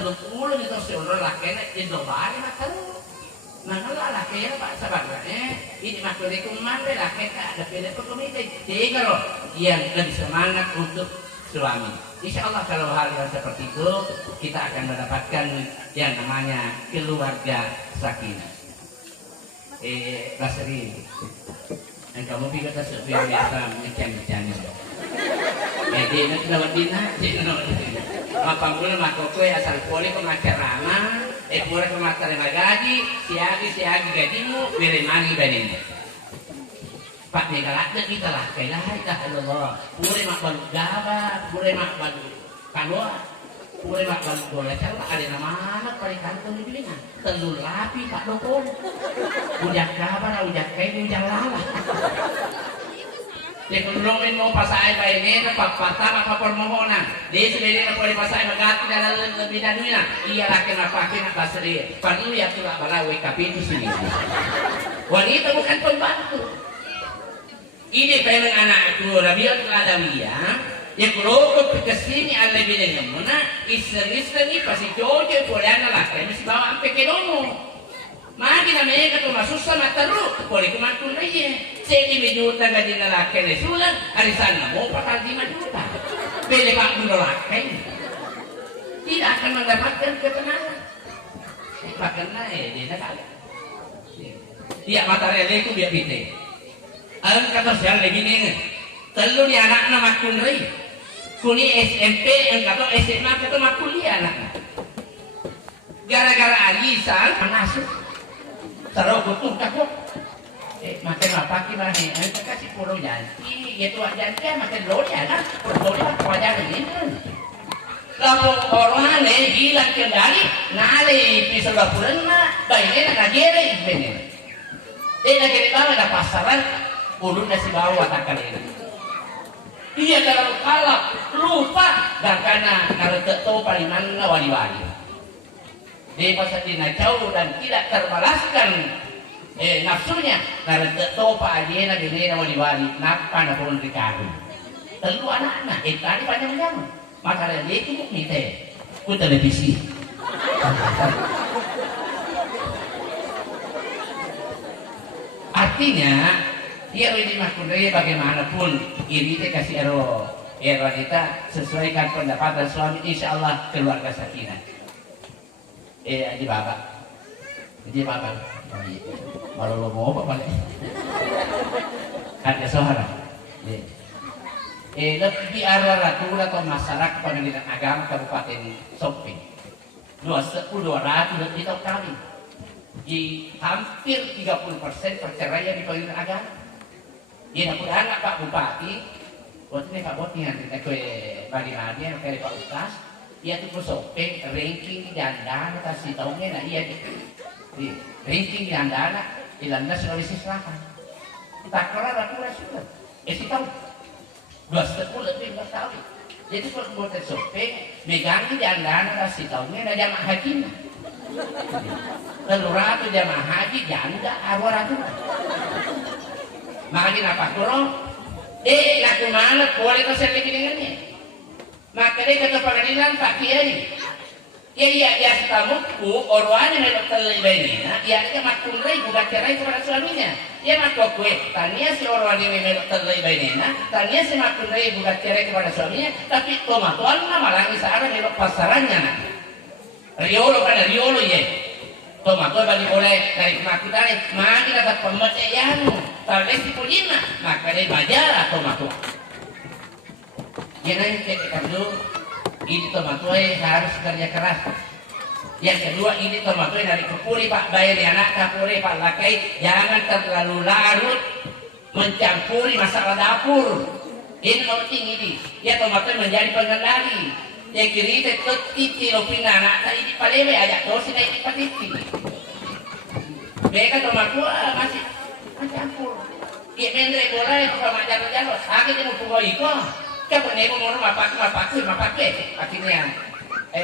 30 itu seorang laki itu balik makan. Mangalah laki pak sabarnya ini maksudnya kuman laki ada pilih komite tiga loh yang lebih semangat untuk suami. Insya Allah kalau hal yang seperti itu kita akan mendapatkan yang namanya keluarga sakinah. Basri, yang kamu pikir tak biasa mencari-cari. Dia nak lawat dina, dia nak. Maka pula makokwe asal poli pemacarama, pura pemacarama gaji, siagi gajimu, beremani banin. Pak negalak kita lah, kailah Allah. Pura mak balu gaba, pura mak balu kalua, pura mak balu bola cala. Ada nama anak paling kantong di bilingan. Telur lapi Pak Dokon. Ujak gaba, ujak kain, ujak lala. Di kulungin mo pasay ba ini na pagpatama pa permohonan. Di sebenarnya na pwede pasay magati na lebih danunya. Iya laki na pakai na basri. Panu ya tulak balaway kapito sini. Wanita bukan pembantu. Ini pengen anak itu Rabiul Adawiyah. Yang kalau kesini ada lebih dari mana? Islam-Islam ini pasti jojo boleh anak laki. Mesti bawa sampai ke domo. Magi na mereka tu masusah mataru, boleh kemantul aja. Sedi juta gaji lelaki lesulan, hari sana mau 45 juta. Beli pak dulu lelaki, tidak akan mendapatkan ketenangan. Karena dia nak ada. Dia materi itu biar pite. Alam kata siang lagi ni, telu ni anak nama kunri, kuni SMP, yang kata SMA kata makuliah anak. Gara-gara alisan masuk. Taruh butuh takut, makin apa kita nih? Kita kasih puluh janji, itu janji makin loya kan? Loya wajah ini. Lalu orang nih hilang kendali, nali pisau laporan na, baiknya nak jere ini. Nak jere bawa ada pasaran, urut nasi bawa takkan ini. Dia kalau kalap lupa, dan karena kalau tahu paling mana wali-wali. Dia pasal dia jauh dan tidak terbalaskan nafsunya karena topa aja na dinera wali-wali napa na pun Ricardo. Tentu anak-anak tadi panjang jam. Maka dia itu minta ku televisi. Artinya dia ini maknanya bagaimanapun ini kita kasih wanita sesuaikan pendapatan suami, insya Allah keluarga sakinah. Di bapak, malu lo mau apa balik? Ada suara. Lebih arah ratu atau masyarakat pengadilan agama Kabupaten Sopeng 200 lebih kali. Di hampir 30% perceraian di pengadilan agama. Ya mudah-mudahan Pak Bupati, waktu ini Pak Boti yang kita ke Bali-Bali kayak Pak Ustaz. Ia tu Sopeng ranking janda kasih tahunya nak ia di ranking janda di landas Sulawesi Selatan. Tak kalah aku sudah. Si tahu 2 lebih 2 tahun. Jadi kalau buat Sopeng megang janda kasih tahunya nak jamaah haji. Telurah tu jamaah haji janda awal tu. Makanya apa kurang? Laku mana kualitas yang lebih dengannya. Maka dia kata pengadilan Pak Kiai, ya setamuku orangnya melok terlibat ini, ya makun rai bukan cerai kepada suaminya. Ya makok kue, tania si orangnya melok terlibat ini, tania si makun rai bukan cerai kepada suaminya, tapi tomatuan nama lagi searah melok pasarannya. Riolo kan riolo ya, tomatuan balik boleh dari kemakutan, maka dapat pembacaan, tapi si pulina, maka dia bajar tomatuan. Yang lain cek dulu, ini tomatoi harus kerja keras. Yang kedua ini tomatoi dari kepuri Pak bayar anak kapuri Pak lakai, jangan terlalu larut mencampuri masalah dapur. Ini penting ini. Ya tomatoi menjadi pengendali. Yang kiri itu titi lopina anak tadi di palewe ajak dosi naik di patiti. Mereka tomatoi masih mencampur. Ia mendre boleh sama jalo-jalo. Sakit mau pukul itu. Kapan nego mau mapaku, akhirnya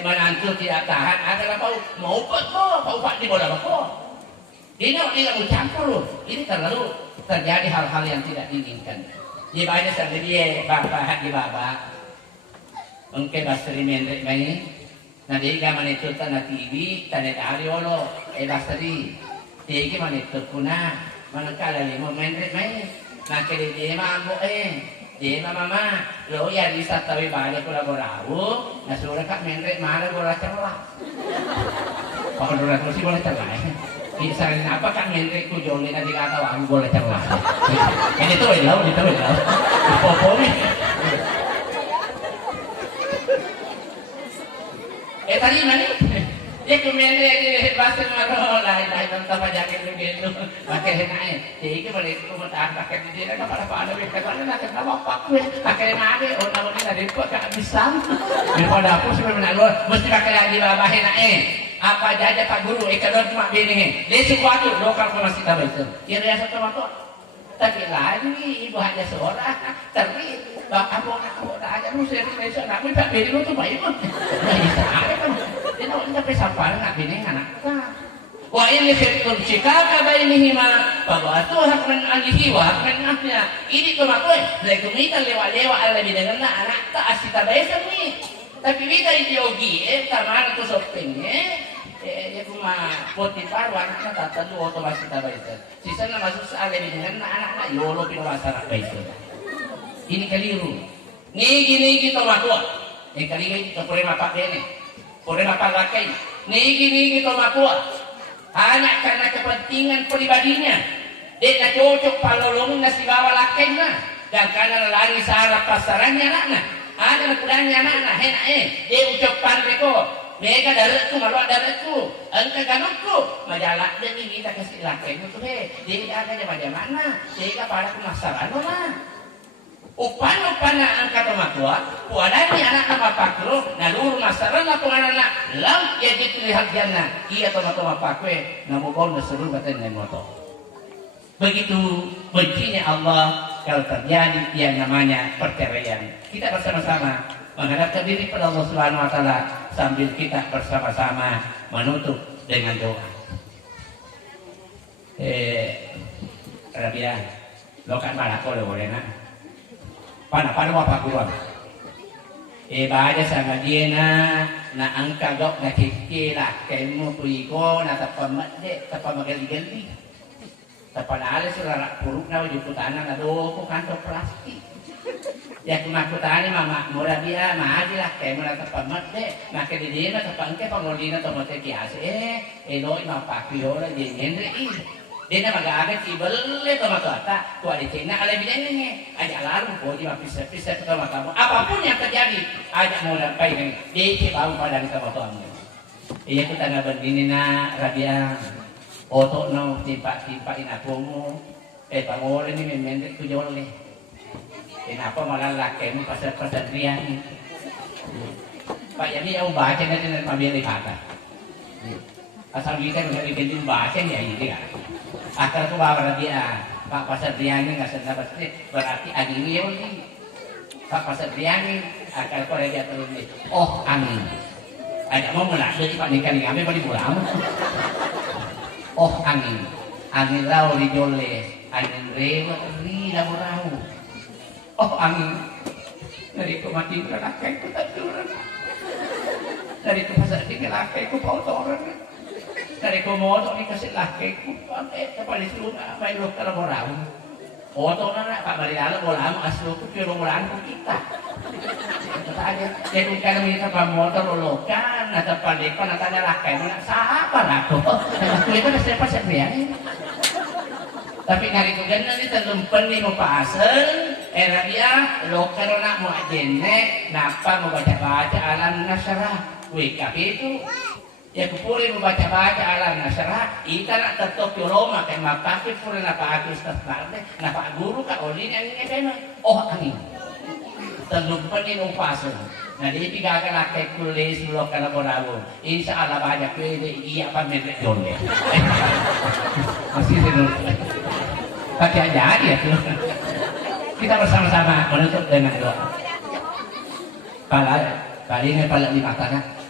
menantu tidak tahan, adalah mau pak di bola kok. Ini tidak mau campur, ini terlalu terjadi hal-hal yang tidak diinginkan. Di banyak sekali dia bapak di bapak, mungkin basri mendek ini, Nadiga manitut na TV, tanit ariolo, basta di. Tigi manitut ko na. Managkalali mo, may nakilidi mambo di mama, lo yan isa tawi balik ko laborao, nasura ka menre mara bola cerlah. Pakuduran ko si bola cerlah. Isa rin apa kan menre ko joli na di katawa bola cerlah. Ini tuh ilaw, dito ilaw. Popomi. Tadi mana? Dia kemudian bahasa maro lain tanpa jaket begitu. Pakai naik. Jadi balik ke mutaan pakai di dia kepada Pak Anu kata nak kenapa Pak gue pakai naik orang ini tadi kok tak bisa. Daripada aku sebenarnya lu mesti pakai lagi bawah naik. Apa aja Pak Guru ikadon cuma bini. Dia sesuatu lokal masih tahu itu. Kira satu waktu. Tapi lagi ibu hanya seorang. Tapi kamu aja lu serius nak minta bini lu tuh baik pun. Bisa ada kan. Dia nak sampai nak bini anak kita. Wa ini fitur shikaka bainihima bahwa itu hak men alihi wa hak men ahnya. Ini tuh makoy. Dari kumita lewa-lewa ala bidangan anak tak asita baik ni. Tapi kita ideologi tamana tu shopping ya cuma potipar warnanya tak tentu otomatis tak baik. Sisa na masuk sa ala bidangan anak-anak yolo pinawasara baik. Ini keliru. Nigi kita matua. Kaliru kita pure mapakai ni. Pure mapakai. Nigi kita matua. Hanya karena kepentingan pribadinya. Dia nak cocok palolong nasi bawa lakai na. Dan karena lari sarap pasarannya anak-anak. Ada pulangnya anak-anak. Dia ucap pareko. Mereka daratku, malu daratku. Engkau ganutku. Majalah dan ini kita kasih lakai itu. Dia agaknya bagaimana. Dia pada pemasaran lah. Upan-upan na ang katamakwa, puwalan ni anak na mapakro, naluro masaran na anak lam yajit lihat jana, iya tomatoma-pakwe, namukol na suruh batin na moto. Begitu bencinya Allah kalau terjadi yang namanya perceraian. Kita bersama-sama menghadapkan diri pada Allah Subhanahu wa taala sambil kita bersama-sama menutup dengan doa. Rabia, lo kan malako lo boleh na. Paano mapagulong? Baada sa Medina na ang kagok na kikila kay mo puliko na tapamagali-gali. Tapanala sila puruk na wajuputanan na doon kanto plastik. Ya kumakutani mama mura dia maagilah kay mo na tapamagde. Makadidi na tapangke pangulina tomote kiasi. Eloy mapakiyola din Henry. Dia nak agak cibele sama kata, tuh ada cina ala bilangnya, ajak lalu kau dia pisah sama kamu. Apapun yang terjadi, ajak mau sampai kan, dia baru padang sama kamu. Iya kita nggak begini na Rabia, otot no timpa inakumu, pangolen ini memendek tu jauh le. Kenapa malah lakem pasal riani? Pak yani yang baca nanti nanti pamili kata. Asal kita nggak bikin baca ya ini kan. Akal tu bawa dia, Pak Pasatriani nggak sedap berarti angin ya ini. Pak Pasatriani akal kau dia turun ni. Oh angin, ada mau mulai jadi Pak nikah ni kami boleh pulang. Oh angin rau di jole, angin rewa ri rau. Oh angin, dari kemati berlakai ku tak turun. Dari Pasatriani lakai ku kau turun. Dari komodo dikasih laki ku kepada sudah main lo kalau orang oto na Pak Marilala bola mo aslo ko pero bola ko kita tanya ya kung kana minta pa motor lokan na tapalipan na tanya lakay mo na sa apa ako itu na siapa siya tapi narito ganun ni talumpan ni mo paasal Rabia lokan na mo ajenne napa mo baca-baca alam nasara wake up itu ya kupuri membaca-baca alam nasyarah ita nak tertok Roma kay mapakit puri na paagos tatarte na paaguro ka olin ang ngayman oh angin talumpan ni upasan na di pigagalak kay kulis lo kalaborawo insya Allah banyak pwede iya pa medre yonde masih sinul pati aja ya kita bersama-sama menutup dengan doa palingnya pala lima tanah.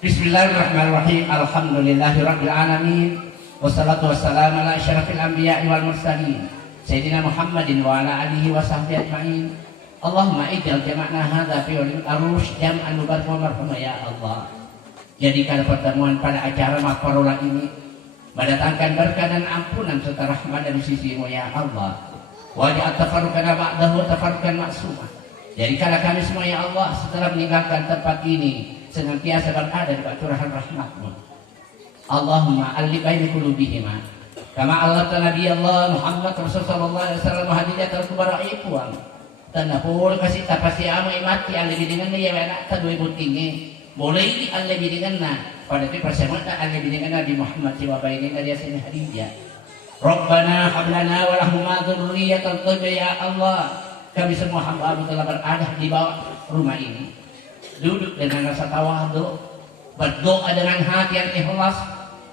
Bismillahirrahmanirrahim. Alhamdulillahirabbil alamin. Wassalatu wassalamu ala asyrafil anbiya'i wal mursalin. Sayyidina Muhammadin wa ala alihi wa sahbihi ajma'in. Allahumma ij'al jama'na hadza fi yawmil arus jam'an mubarakah ya Allah. Jadikan pertemuan pada acara makfarolah ini mendatangkan berkah dan ampunan serta rahmat dari sisi-Mu ya Allah. Waj'al tafarruqana ba'dahu tafarruqan ma'sumah. Jadikanlah kami semua ya Allah setelah meninggalkan tempat ini senantiasa berada di curahan rahmat-Mu. Allahumma alif baina qulubihima kama allafta Nabi Allah Muhammad sallallahu alaihi wasallam hadiyatul kubara'ipuang. Tanapur kasih tapasi ama imati ang lebih dengan ya anak ta 2000 tinggi. Boleh di ang lebih dengan na pada ti persamaan ang lebih dengan Nabi Muhammad wa bainin dia sini hadiyah. Rabbana hab lana wa lahum dzurriyyatan thayyibah ya Allah. Kami semua hamba-Mu telah berada di bawah rumah ini. Duduk dengan rasa tawadhu, berdoa dengan hati yang ikhlas,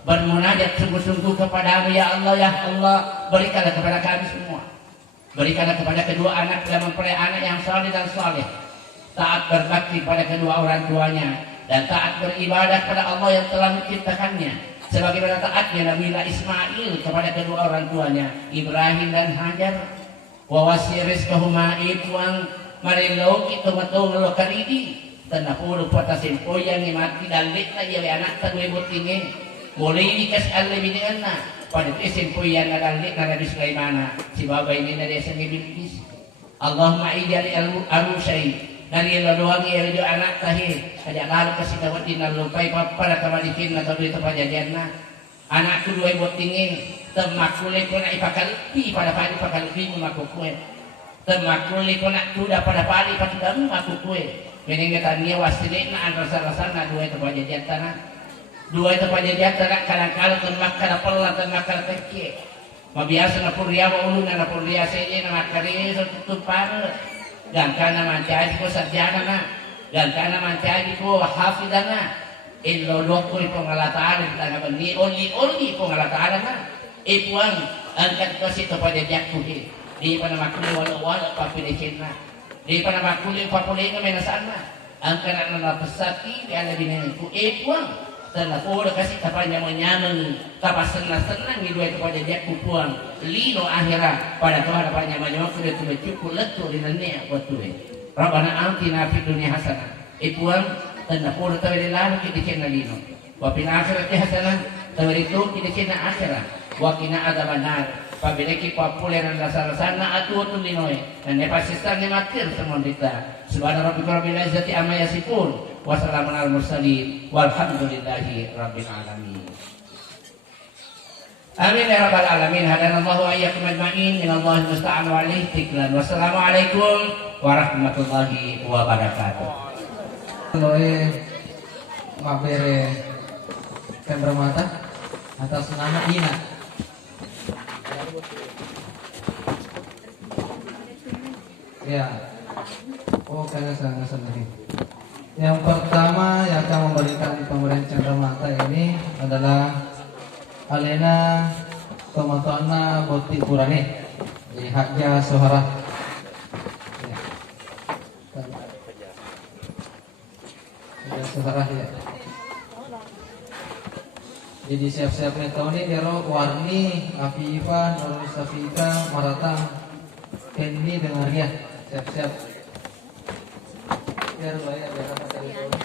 bermunajat sungguh-sungguh kepada-Mu ya Allah ya Allah. Berikanlah kepada kami semua. Berikanlah kepada kedua anak dan mempelai anak yang saleh dan saleh, taat berbakti pada kedua orang tuanya dan taat beribadah kepada Allah yang telah menciptakannya, sebagaimana taatnya Nabi Ismail kepada kedua orang tuanya Ibrahim dan Hajar. Wa wasi rizqahuma ituang marilau kita matong lo karidi tanapuro patasin poyang ni mati dalit na jadi anak ta 2000 tinggi boleh dikas lebih dengan na pada isim poyang na dalit na Nabi Sulaiman si babay ni na dia sang Bilqis. Allahumma ijali arusai dari laluangi erjo anak tahi aja lalu kasih kawatin lupai para kamalikin na tabi itu pajajan na anakku 2000 tinggi temakuli ko na ipakalpi pada pali pakalpi makukue temakuli ko na tuda pada pali patudamu makukue meninggal niya wasili na ang rasa-rasa na dua itu pajajan tanah dua itu pajajan tanah kadang-kadang temak kada pelan temak kada teki mabiasa na purya maulu na purya sini na makari so tutupar dan kana mancaji ko sarjana na dan kana mancaji ko hafidana ilo ko pengalataan tanga bani oli pengalataan na ipuang angkat ko si to pajajan ko di pa na makuli wala papilikin na di pa na makuli papuli nga menasaan na ang kana na napasati kaya binigay ko ipuang tanapuro kasi tapanya menyaman tapasan na senang di dua itu pajajan ko puang lino akhira pada Tuhan apanya manyaman ko dito cukup letu di dunia buat tuwe Rabbana atina fid dunya hasanah ipuang tanapuro tayo lalu kidikin na lino wa fil akhirati hasanah tayo itu kidikin na akhirah wa qina adzabannar pabiliki populer dan rasa-rasa na atuh linoy dan nepasistan ni matir semua kita subhana rabbika rabbil izzati amma yasifun wa salamun alal mursalin walhamdulillahi rabbil alamin. Amin ya rabbal alamin. Hadanallahu wa iyyakum ajma'in minallahi musta'an wa alaihi tiklan. Wassalamualaikum warahmatullahi wabarakatuh. Loe mabere Kendramata atas nama Ina. Ya. Oh, karena saya sendiri. Yang pertama yang akan memberikan pemberian Cendramata ini adalah Alena Tomatoana Boti Purane di Hakja Sohara. Ya. Sohara ya. Jadi siap-siap nih tahun ini Dero, Warni, Afifah, Nurul Safika, Maratang, Hendy dengan Ria. Siap-siap. Biar lo ya, biar apa tadi itu.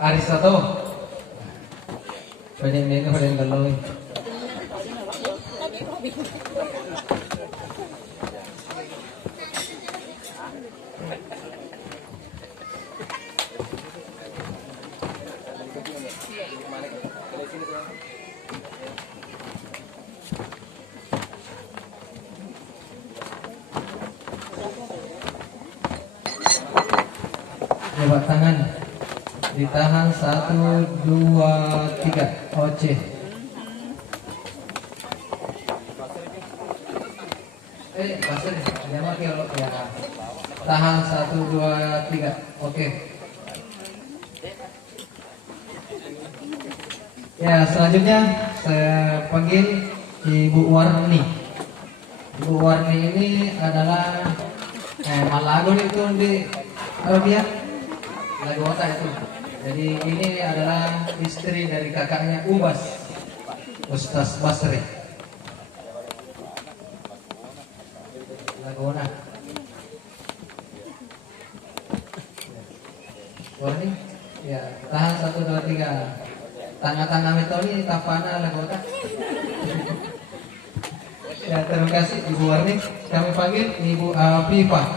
Arisa tuh. Banyak mereka pada yang galoi. Jabat tangan ditahan 1, 2, 3 Oce. Pasir jangan kalau ya tahan 1, 2, 3 oke. Ya selanjutnya saya panggil Ibu Warni. Ibu Warni ini adalah Malago itu di Arabia. Lagu otak itu. Jadi ini adalah istri dari kakaknya Ubas, Ustaz Basri. Laguna. Warning. Ya, tahan 1 2 3. Tengah-tengah metode Tafana Laguna. Ya, terima kasih Ibu Warni. Kami panggil Ibu Afifah.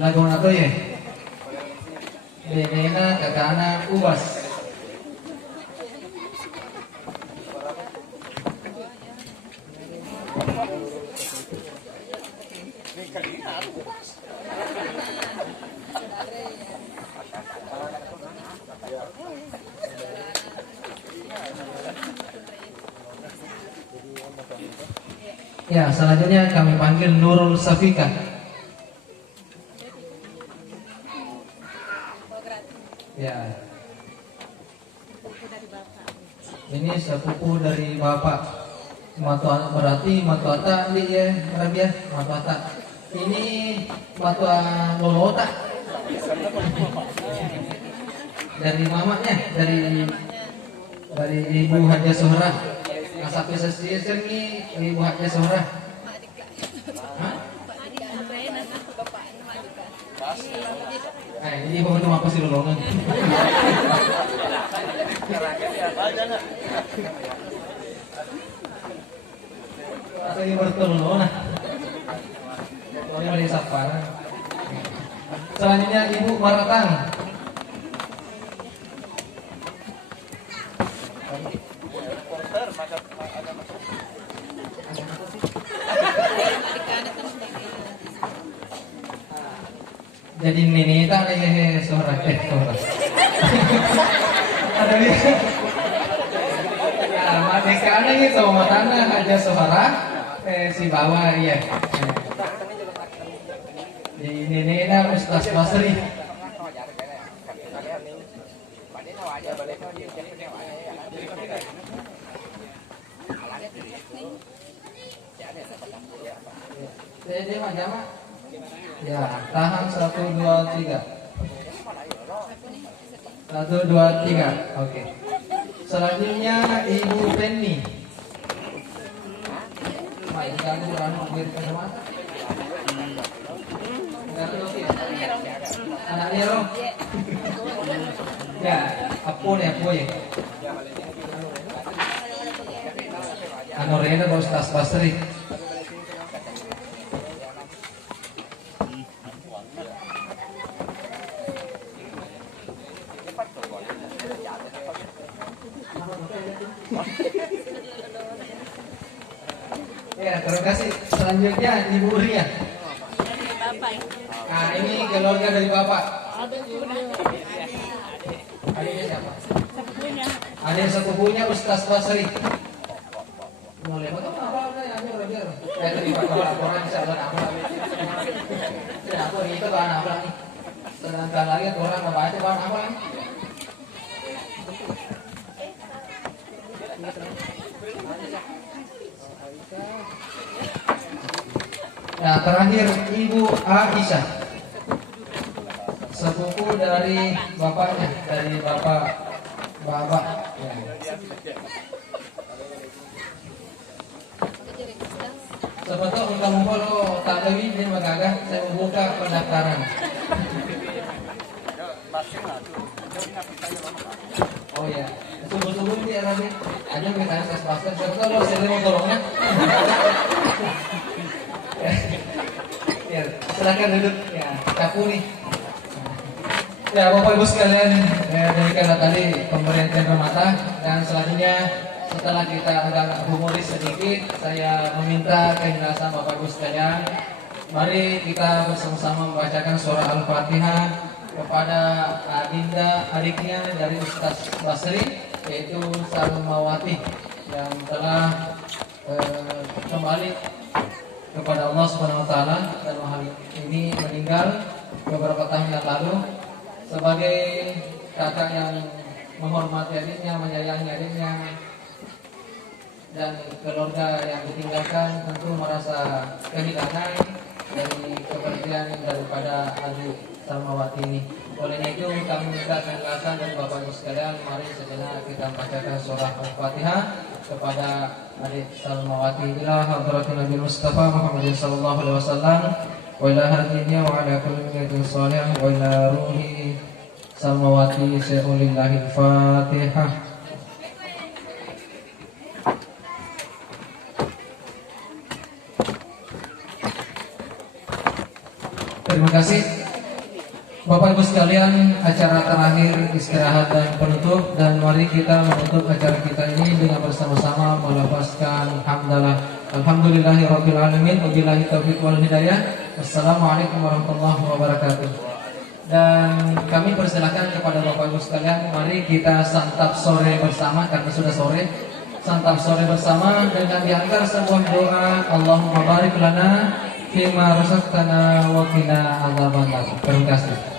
Laguna to ya. Benena Kakana Ubas. Ya, selanjutnya kami panggil Nurul Safika. Ya. Ini sepupu dari Bapak. Berarti Matuata di ya, Rabia, Matuata. Ini Matua Lolota. Dari mamanya, dari Ibu Haja Suhra. Asap sesir ini Ibu Haja Suhra. Ini Ibu itu apa sih lolongan? Atau ini bertolong nah. Ini dari Sapara. Selanjutnya Ibu Maratang. Jadi ini tak ada suara suara. Ada dia. Ya, mereka ada gitu matana aja suara si bawah ya. Di ini Ustaz Basri. Jadi macam ya, tahan 1 2 3. 1 2 3. Oke. Selanjutnya Ibu Penny. Baik, kamu anu biar ke mana? Anak Nero. Ya, apa ya? Anu rena Ustaz Basri. Ya, terima kasih. Selanjutnya Ibu Ria. Nah, ini keluarga dari Bapak. Adiknya siapa? Adik sepupunya Ustaz Basri. Boleh betul apa ya? Biar terima laporan insyaallah apa. Ya, aku itu bahan apa nih? Sedangkan lagi orang ngebaca bahan apa nih? Nah, terakhir Ibu Aisyah, sepupu dari bapaknya, dari bapak. Ya. Sebetulnya ungkap-ungkap lo tak lebih ini magagah, saya membuka pendaftaran. Oh ya, subuh-subuh ini ya Rabi, aja kita tes masker. Sebetulnya lo sering mau tolongnya. Ya, silakan duduk. Ya, capu nih. Ya, Bapak Ibu sekalian, demikianlah tadi pemberian tema mata, dan selanjutnya setelah kita agak humoris sedikit, saya meminta keikhlasan Bapak Ibu sekalian. Mari kita bersama-sama membacakan surah Al-Fatihah kepada Adinda, adiknya dari Ustaz Basri, yaitu Salmawati, yang telah kembali kepada Allah Subhanahu wa taala dan hal ini meninggal beberapa tahun yang lalu. Sebagai kakak yang menghormati adiknya, menyayangi adiknya, dan keluarga yang ditinggalkan tentu merasa kehilangan dari kepergian daripada adik Salmawati ini. Oleh itu kami minta keikhlasan dari Bapak Ibu sekalian, mari sejenak kita bacakan surah Al-Fatihah. kepada adik Salmawati ila hadratin Nabi Mustafa Muhammadin sallallahu alaihi wasallam wa ila hadinya wa ala kulli niyatin shalihah wa ila ruhi Salmawati syai'ulillahi Fatihah. Terima kasih Bapak Ibu sekalian, acara terakhir istirahat dan penutup, dan mari kita menutup acara kita ini dengan bersama-sama melafazkan hamdalah alhamdulillahirabbil alamin wabillahi taufiq wal hidayah. Wassalamualaikum warahmatullahi wabarakatuh. Dan kami persilakan kepada Bapak Ibu sekalian, mari kita santap sore bersama karena sudah sore. Santap sore bersama dengan diantar sebuah doa, Allahumma barik lana fima razaqtana wa qina adzabannar. Terima kasih.